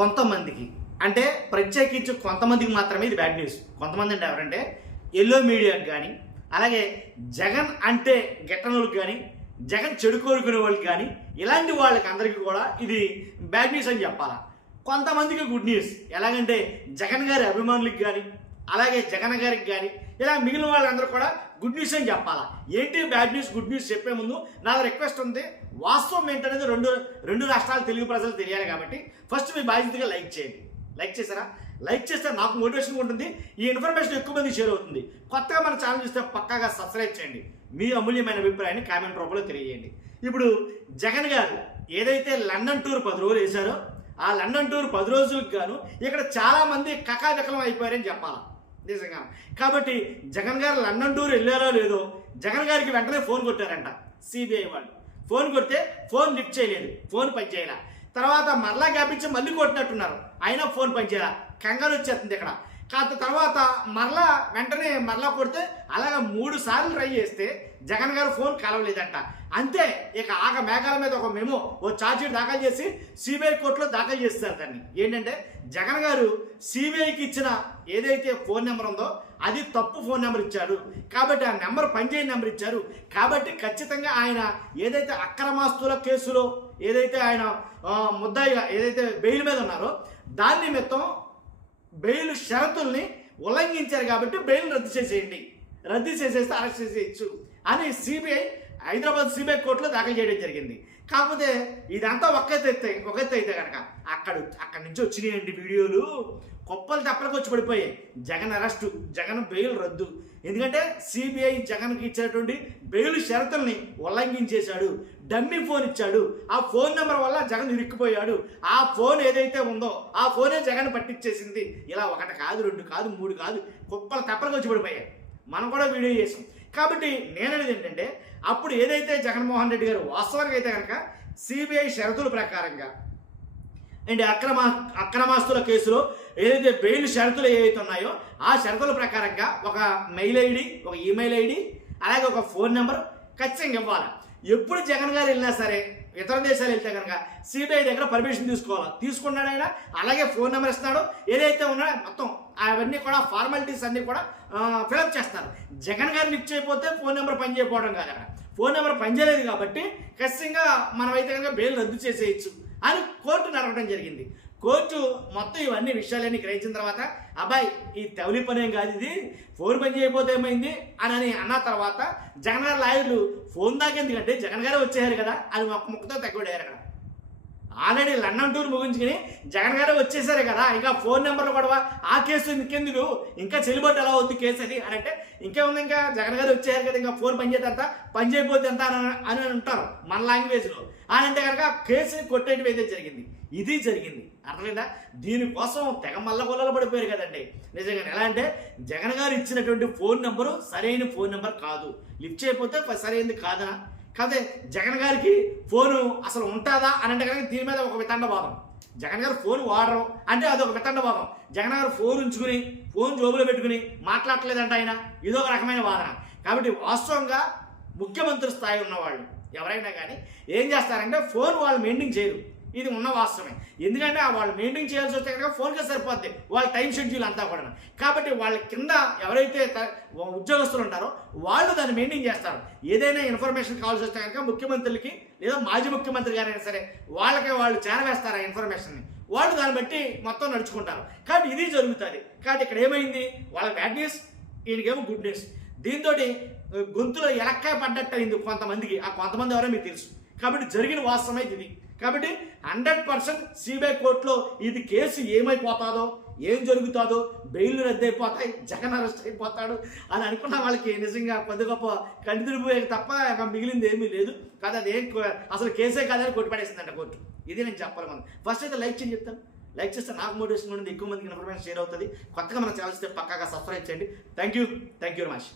కొంతమందికి, అంటే ప్రత్యేకించి కొంతమందికి మాత్రమే ఇది బ్యాడ్ న్యూస్. కొంతమంది అంటే ఎవరంటే ఎల్లో మీడియాకి కానీ, అలాగే జగన్ అంటే గిట్టనోళ్ళకి కానీ, జగన్ చెడు కోరుకునే వాళ్ళకి కానీ, ఇలాంటి వాళ్ళకి అందరికీ కూడా ఇది బ్యాడ్ న్యూస్ అని చెప్పాలా. కొంతమందికి గుడ్ న్యూస్. ఎలాగంటే జగన్ గారి అభిమానులకి కానీ, అలాగే జగన్ గారికి కానీ, ఇలా మిగిలిన వాళ్ళందరూ కూడా గుడ్ న్యూస్ అని చెప్పాలా. ఏంటి బ్యాడ్ న్యూస్ గుడ్ న్యూస్ చెప్పే ముందు నా రిక్వెస్ట్ ఉంది, వాస్తవం ఏంటనేది రెండు రాష్ట్రాల తెలుగు ప్రజలు తెలియాలి. కాబట్టి ఫస్ట్ మీ బాధ్యతగా లైక్ చేయండి. లైక్ చేశారా? లైక్ చేస్తే నాకు మోటివేషన్ ఉంటుంది, ఈ ఇన్ఫర్మేషన్ ఎక్కువ మంది షేర్ అవుతుంది. కొత్తగా మన ఛానల్ చూస్తే పక్కాగా సబ్స్క్రైబ్ చేయండి. మీ అమూల్యమైన అభిప్రాయాన్ని కామెంట్ రూపంలో తెలియజేయండి. ఇప్పుడు జగన్ గారు ఏదైతే లండన్ టూర్ 10 రోజులు వేశారో, ఆ లండన్ టూర్ 10 రోజులకు గాను ఇక్కడ చాలా మంది కకావికలం అయిపోయారని చెప్పాలా నిజంగా. కాబట్టి జగన్ గారు లండన్ టూర్ వెళ్ళారో లేదో, జగన్ గారికి వెంటనే ఫోన్ కొట్టారంట సిబిఐ వాళ్ళు. ఫోన్ కొడితే ఫోన్ లిఫ్ట్ చేయలేదు, ఫోన్ పనిచేయాల. తర్వాత మరలా గ్యాపించి మళ్ళీ కొట్టినట్టున్నారు, అయినా ఫోన్ పనిచేయాల. కంగారు వచ్చేస్తుంది ఇక్కడ. తర్వాత మరలా వెంటనే మరలా కొడితే అలాగా 3 సార్లు ట్రై చేస్తే జగన్ గారు ఫోన్ కలవలేదంట. అంతే, ఇక ఆగ మేఘాల మీద ఒక మెమో, ఓ ఛార్జ్షీట్ దాఖలు చేసి సిబిఐ కోర్టులో దాఖలు చేస్తారు. దాన్ని ఏంటంటే జగన్ గారు సిబిఐకి ఇచ్చిన ఏదైతే ఫోన్ నెంబర్ ఉందో అది తప్పు ఫోన్ నెంబర్ ఇచ్చాడు, కాబట్టి ఆ నెంబర్ పనిచేయని నెంబర్ ఇచ్చారు. కాబట్టి ఖచ్చితంగా ఆయన ఏదైతే అక్రమాస్తుల కేసులో ఏదైతే ఆయన ముద్దాయిగా ఏదైతే బెయిల్ మీద ఉన్నారో దాని నిమిత్తం బెయిల్ షరతుల్ని ఉల్లంఘించారు. కాబట్టి బెయిల్ రద్దు చేసేయండి, రద్దు చేసేస్తే అరెస్ట్ చేసేయచ్చు అని సిబిఐ హైదరాబాద్ సిబిఐ కోర్టులో దాఖలు చేయడం జరిగింది. కాకపోతే ఇదంతా ఒక ఎత్తు అయితే కనుక అక్కడి నుంచి వచ్చినాయండి వీడియోలు, కుప్పలు తెప్పలకు వచ్చి పడిపోయాయి. జగన్ అరెస్టు, జగన్ బెయిల్ రద్దు. ఎందుకంటే సిబిఐ జగన్కి ఇచ్చినటువంటి బెయిల్ షరతుల్ని ఉల్లంఘించేశాడు, డమ్మీ ఫోన్ ఇచ్చాడు, ఆ ఫోన్ నెంబర్ వల్ల జగన్ ఇరుక్కుపోయాడు. ఆ ఫోన్ ఏదైతే ఉందో ఆ ఫోనే జగన్ పట్టించేసింది. ఇలా 1 కాదు 2 కాదు 3 కాదు, కుప్పలు తెప్పలకు వచ్చి పడిపోయాయి. మనం కూడా వీడియో చేసాం. కాబట్టి నేననేది ఏంటంటే అప్పుడు ఏదైతే జగన్మోహన్ రెడ్డి గారు వాస్తవానికి అయితే కనుక సిబిఐ షరతుల ప్రకారంగా అండ్ అక్రమాస్తుల కేసులో ఏదైతే బెయిల్ షరతులు ఏవైతే ఉన్నాయో ఆ షరతుల ప్రకారంగా ఒక మెయిల్ ఐడి, ఒక ఈమెయిల్ ఐడి, అలాగే ఒక ఫోన్ నెంబర్ ఖచ్చితంగా ఇవ్వాలి. ఎప్పుడు జగన్ గారు వెళ్ళినా సరే, ఇతర దేశాలు వెళ్తే కనుక సిబిఐ దగ్గర పర్మిషన్ తీసుకోవాలి. తీసుకున్నాడు ఆయన, అలాగే ఫోన్ నెంబర్ ఇస్తున్నాడు, ఏదైతే ఉన్నాడో మొత్తం అవన్నీ కూడా ఫార్మాలిటీస్ అన్నీ కూడా ఫిలప్ చేస్తారు. జగన్ గారు లిఫ్ట్ చేయకపోతే ఫోన్ నెంబర్ పనిచేయకపోవడం కాదు, అక్కడ ఫోన్ నెంబర్ పనిచేయలేదు. కాబట్టి ఖచ్చితంగా మనమైతే కనుక బెయిల్ రద్దు చేసేయచ్చు అని కోర్టు నడవడం జరిగింది. కోర్టు మొత్తం ఇవన్నీ విషయాలన్నీ గ్రహించిన తర్వాత అబ్బాయి ఈ తౌలి పని ఏం కాదు, ఇది ఫోన్ పని చేయకపోతే ఏమైంది అని అన్న తర్వాత జగన్ గారు లాయర్లు ఫోన్ దాకా ఎందుకంటే జగన్ గారే వచ్చేయారు కదా అని ఒక్క ముక్కతో తగ్గుడారు. అక్కడ ఆల్రెడీ లండన్ టూర్ ముగించుకుని జగన్ గారే వచ్చేసారు కదా, ఇంకా ఫోన్ నెంబర్లు కూడా ఆ కేసు ఇంకెందుకు, ఇంకా చెల్లుబాటు ఎలా అవుతుంది కేసు అది అని అంటే ఇంకేముంది, ఇంకా జగన్ గారు వచ్చేయారు కదా, ఇంకా ఫోన్ పనిచేద్దంతా పని చేయకపోతే ఎంత అని అంటారు మన లాంగ్వేజ్లో. అని అంటే కనుక కేసుని కొట్టేయడం అయితే జరిగింది. ఇది జరిగింది, అర్థమైందా? దీనికోసం తెగ మల్లగొల్లలు పడిపోయారు కదండి నిజంగా. ఎలా అంటే జగన్ గారు ఇచ్చినటువంటి ఫోన్ నెంబరు సరైన ఫోన్ నెంబర్ కాదు, లిఫ్ట్ చేయకపోతే సరైనది కాదనా? కాదే జగన్ గారికి ఫోను అసలు ఉంటుందా అని అంటే కనుక దీని మీద ఒక వితండవాదం. జగన్ గారు ఫోన్ వాడరు అంటే అదొక వితండవాదం. జగన్ గారు ఫోన్ ఉంచుకుని ఫోన్ జోబులో పెట్టుకుని మాట్లాడలేదంట ఆయన, ఇదొక రకమైన వాదన. కాబట్టి వాస్తవంగా ముఖ్యమంత్రి స్థాయి ఉన్నవాళ్ళు ఎవరైనా కానీ ఏం చేస్తారంటే ఫోన్ వాళ్ళు మెయింటైన్ చేయరు, ఇది ఉన్న వాస్తవమే. ఎందుకంటే వాళ్ళు మెయింటైన్ చేయాల్సి వస్తే కనుక ఫోన్కే సరిపోద్ది వాళ్ళ టైం షెడ్యూల్ అంతా కూడా. కాబట్టి వాళ్ళ కింద ఎవరైతే ఉద్యోగస్తులు ఉంటారో వాళ్ళు దాన్ని మెయింటైన్ చేస్తారు. ఏదైనా ఇన్ఫర్మేషన్ కావాల్సి వస్తే కనుక ముఖ్యమంత్రులకి లేదా మాజీ ముఖ్యమంత్రి గారైనా సరే వాళ్ళు చేరవేస్తారు ఆ ఇన్ఫర్మేషన్ని, వాళ్ళు దాన్ని బట్టి మొత్తం నడుచుకుంటారు. కాబట్టి ఇది జరుగుతుంది. కాబట్టి ఇక్కడ ఏమైంది, వాళ్ళ బ్యాడ్ న్యూస్, ఈయనకేమో గుడ్ న్యూస్. దీంతో గొంతులో ఎలక్కాయ పడ్డట్టు అయింది కొంతమందికి. ఆ కొంతమంది ఎవరో మీకు తెలుసు. కాబట్టి జరిగిన వాస్తవమే ఇది. కాబట్టి 100% సిబిఐ కోర్టులో ఇది కేసు ఏమైపోతాదో, ఏం జరుగుతుందో, బెయిల్ రద్దయిపోతాయి, జగన్ అరెస్ట్ అయిపోతాడు అని అనుకున్న వాళ్ళకి నిజంగా కొద్ది గొప్ప కంటిదిరిపోయే తప్ప మిగిలింది ఏమీ లేదు. కాదు అది అసలు కేసే కాదని కొట్టిపడేసిందంట కోర్టు. ఇది నేను చెప్పాలి. మనం ఫస్ట్ అయితే లైక్ చేయని చెప్తాను. లైక్ చేస్తే నాకు మోటివేషన్ ఉంటుంది, ఎక్కువ మందికి ఇన్ఫర్మేషన్ షేర్ అవుతుంది. కొత్తగా మన ఛానల్ పక్కాగా సబ్స్క్రైబ్ చేయండి. Thank you very much.